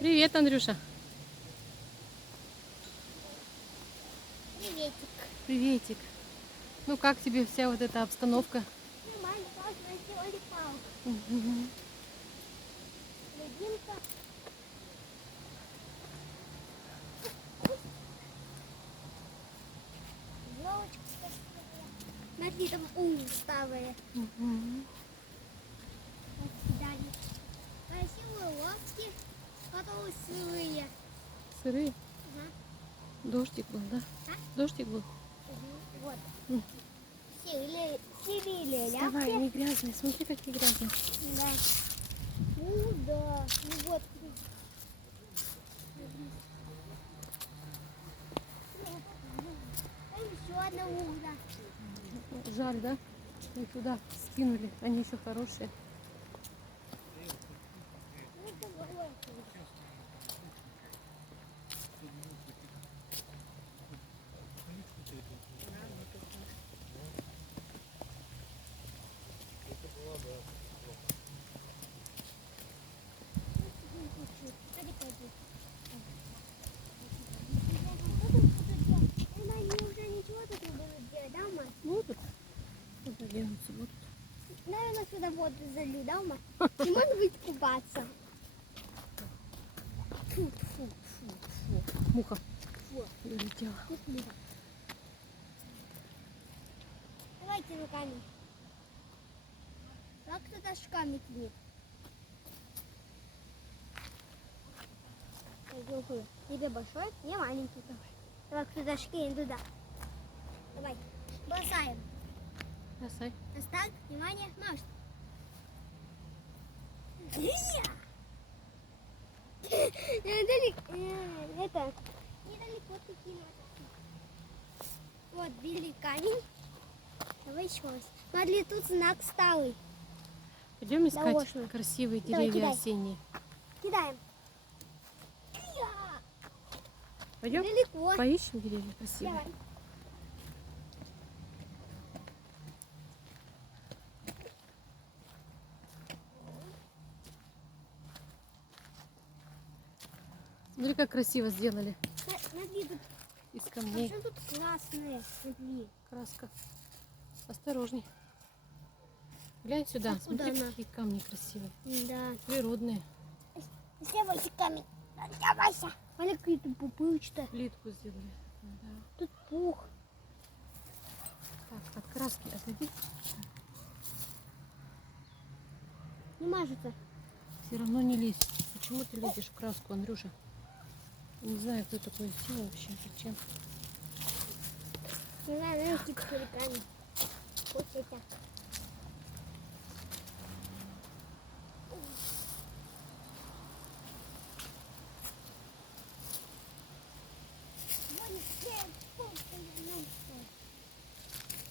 Привет, Андрюша. Приветик. Приветик. Ну как тебе вся вот эта обстановка? Нормально, палку сделали палку. Мгм. Любимка. Елочка красивая. Смотри, там ставили. Мгм. Вот сюда. Красивые лодки, которые сырые. Сырые? Ага. Дождик был, да? А? Дождик был. Вот. М. Сирили Вставай, ляпки. они грязные. Смотри, какие грязные. Да. Ну да. Ну вот. Там еще одна угла. Жаль, да? Их туда скинули. Они еще хорошие. Ну, давай. Они уже ничего тут не будут делать, да, ма? Будут? Куда денутся будут? Наверное, сюда воду залью, да, ма? Не может быть купаться. Фу, фу, фу, фу. Муха Фу. улетела. Давайте руками. Как кто-то шками кинет. Тебе большой, мне маленький тоже. Давай кто-то шкинет туда. Давай, бросаем. Бросай. Оставь, внимание, нож. Это недалеко ты кинул. Вот, бери камень. Давай еще раз. Смотри, тут знак сталый. Пойдем искать Ложную. красивые Давай, деревья кидай. осенние. Кидаем. Пойдем? Далеко. Поищем деревья красивые. Давай. Смотри, как красиво сделали. Смотри, тут, Из а камней. что тут красные? Смотри. Краска. Осторожней. Глянь сюда. А куда Смотри, она? какие камни красивые. Да. Природные. Сдавайся камень. Сдавайся. Смотри, какие тут пупырчатые. Плитку сделали. Да. Тут пух. Так, от краски отойди. Не мажется. Все равно не лезь. Почему ты лезешь в краску, Андрюша? Не знаю, кто такой Тима вообще. Зачем? Не знаю, наверное, какие-то камень. Вот это.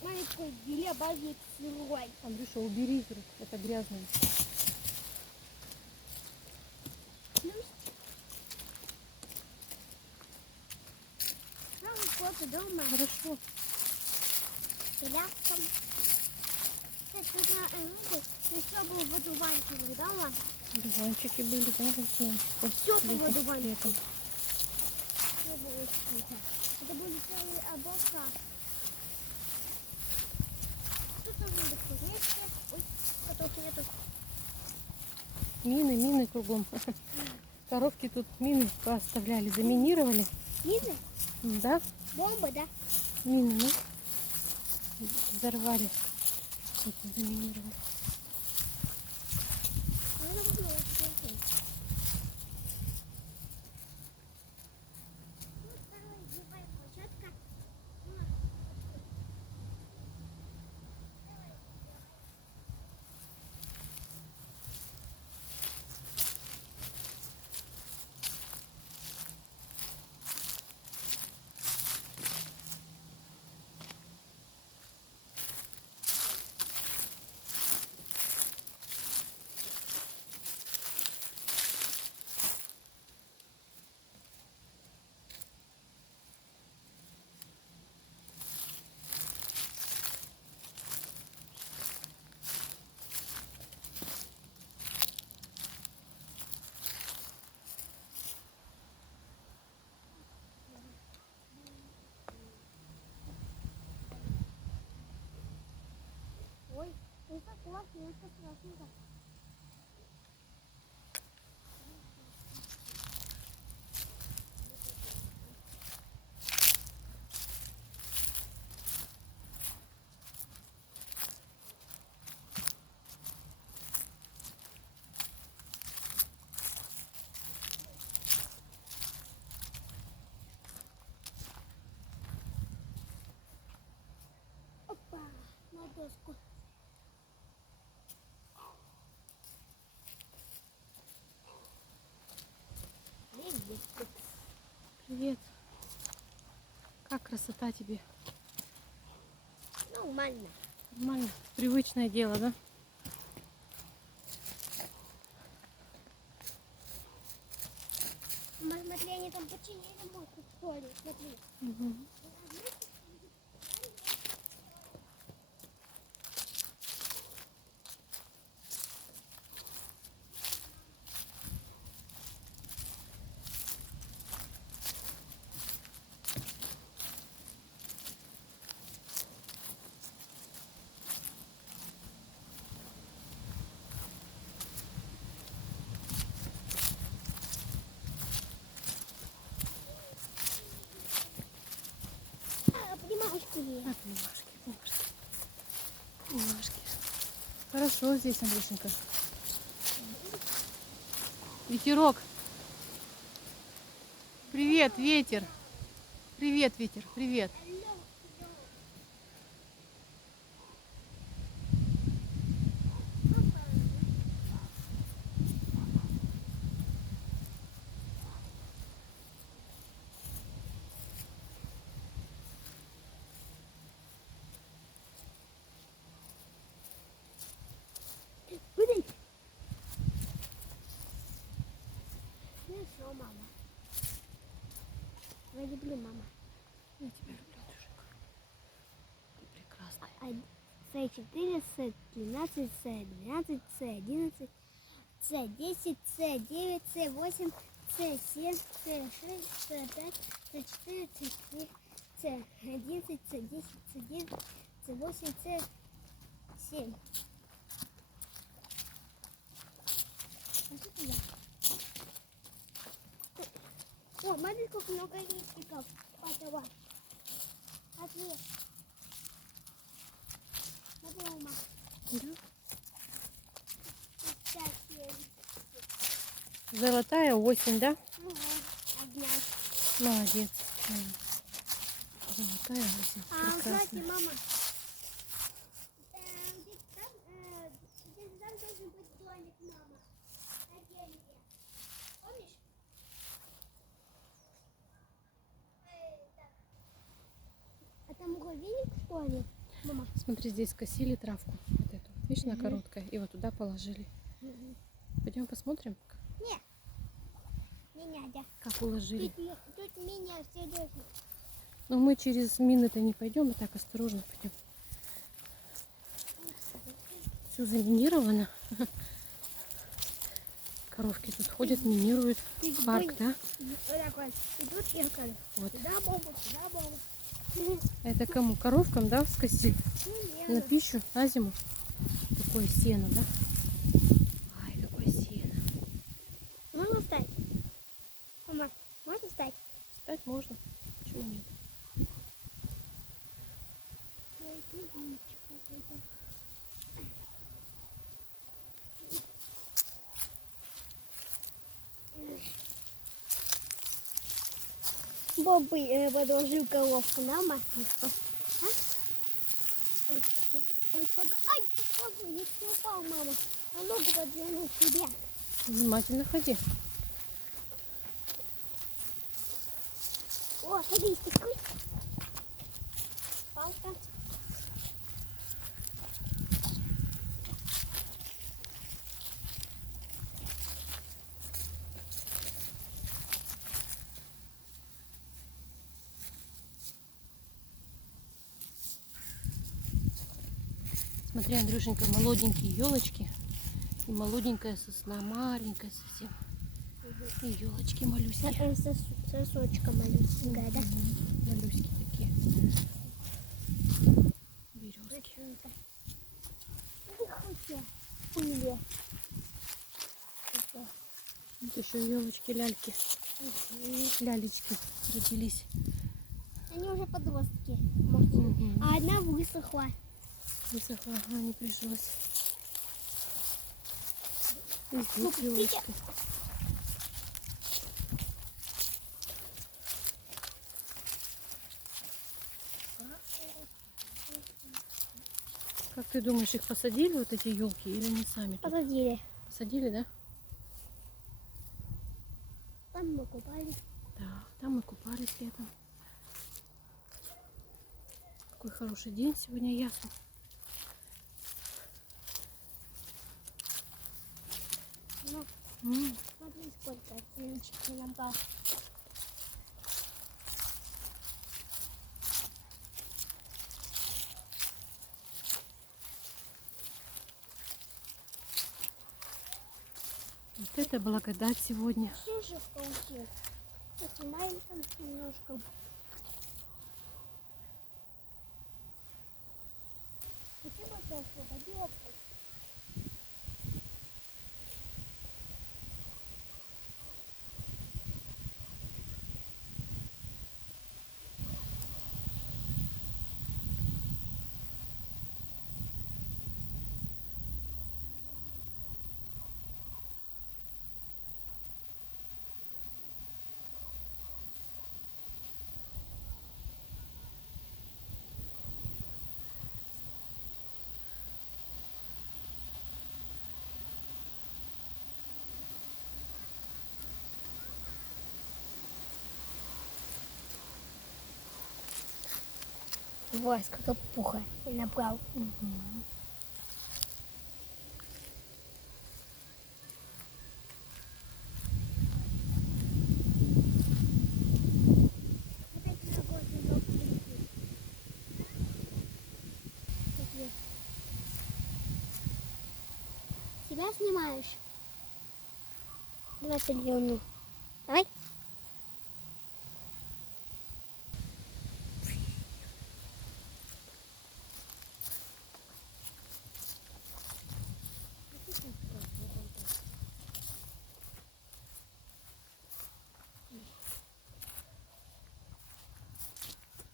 Маленькой деле обалдеть сырой. Андрюша, убери из рук. Это грязно. Кофе дома. Хорошо. Ляпком. Еще был водуванчик дома. Дуванчики были, да, весной? Все по водуванчику. Летом. Все было вкусно. Это были целые облака. Тут тоже были кузнечки. Ой, котов нету. Мины кругом. Коровки тут мины пооставляли, заминировали. Мины? Да, Бомба, да? мины, ну, взорвали. Тут заминировали. Надо было смотреть. Вот вторая живая площадка. немножко страшненько. Опа, на доску. Привет. Привет. Как красота тебе? Нормально. Нормально. Привычное дело, да? Мама, смотри, они там починили мост в поле. Смотри. Мгм. Обнимашки есть. Обнимашки, обнимашки. Обнимашки. Хорошо здесь, Андрюшенька. Ветерок. Привет, ветер. Привет, ветер. Привет. Смотри. Ну что, мама? Я люблю мама. Я тебя люблю, Андрюшенька. Ты прекрасная. С4, С13, С12, С11, С10, С9, С8, С7, С6, С5, С4, С3, С11, С10, С9, С8, С7. Пошли туда. О, смотри, сколько много листиков. Давай. Смотри. Смотри, мама. Да? Всякие. Золотая осень, да? Огня. Молодец. Золотая осень. А, Прекрасно. кстати, мама, где-то там должен быть домик, мама. На дереве. Помнишь? Так. А там муравейник, что ли, мама? Смотри, здесь скосили травку. Вот эту. Видишь, она короткая. И вот туда положили. Пойдем посмотрим, Нет. Не надо. как уложили. Тут меня серьезно. Но мы через мины-то не пойдем, а так осторожно пойдем. Все заминировано. Коровки тут ходят, минируют. Парк, да? Вот так вот. И тут я говорю, Вот. сюда бомбу, сюда бомбу. Это кому? Коровкам, да, скосить? Не На надо. пищу, на зиму? Какое сено, да? Ай, какое сено. Можно встать? Мама, можно встать? Встать можно. Почему нет? Бобы подложил головку на маслицу. А? Ай, попробуй, если упал, мама. А ногу подвернул себе. Внимательно ходи. О, смотри, такой. Палка. Смотри, Андрюшенька, молоденькие елочки и молоденькая сосна, маленькая совсем. И елочки малюсенькие. Сосочка малюсенькая, да? Малюськи такие. Березки. Выходи. еще елочки, ляльки, лялечки родились. Они уже подростки. Может, Мгм. а одна высохла. Высохла, ага, не прижилась. И Ну, здесь пустите. елочка. Как ты думаешь, их посадили, вот эти елки, или они сами тут? Посадили. Посадили, да? Там мы купались. Да, там мы купались летом. Какой хороший день сегодня, ясно. Ну, М, смотри, сколько оттеночек я набрал. Вот это благодать сегодня. Все же в пауке. Поснимаем там немножко. Хотя бы я освободила. Вот, сколько пуха я набрал. Мгм. Вот эти работы легкие. Такие. Себя снимаешь? Давай сольём. Давай.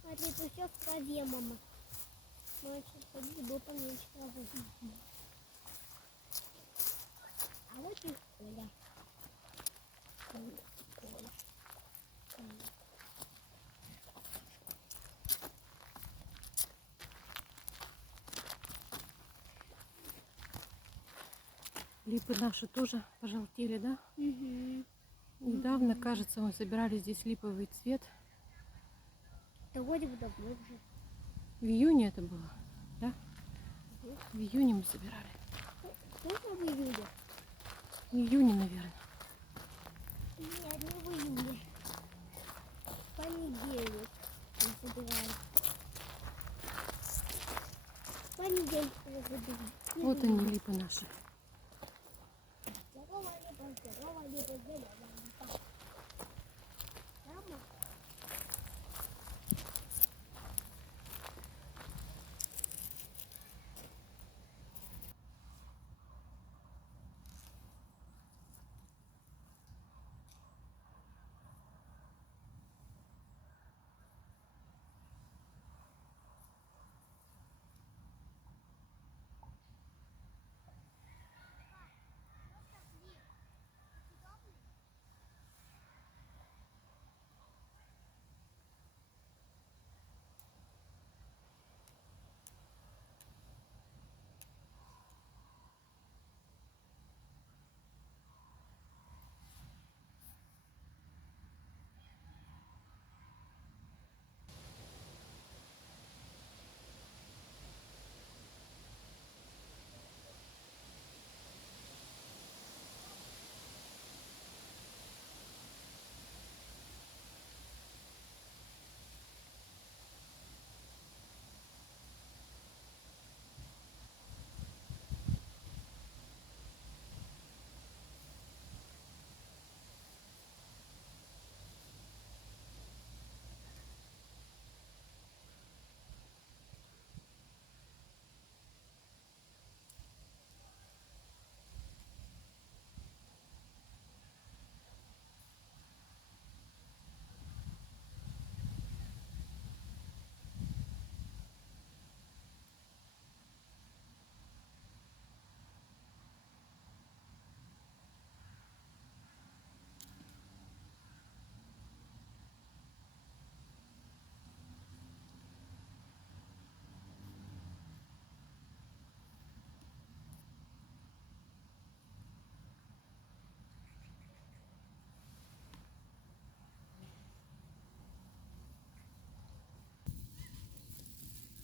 Смотри, это все в траве, мама. Мы сейчас ходили, было поменьше травы. А вот и Коля. Коля. Липы наши тоже пожелтели, да? Угу. Недавно, кажется, мы собирали здесь липовый цвет. Да вроде бы давно уже. В июне это было, да? Мгм. В июне мы собирали. Точно в июле? В июне, наверное. Нет, не в июле. В понедельник мы собирали. В понедельник мы забили. Вот они, липы наши. Здорово, либо, здорово, либо, здорово, либо. Мама.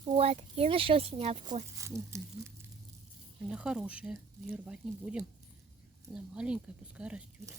Вот, я нашел синявку. Мгм. Она хорошая, ее рвать не будем. Она маленькая, пускай растет.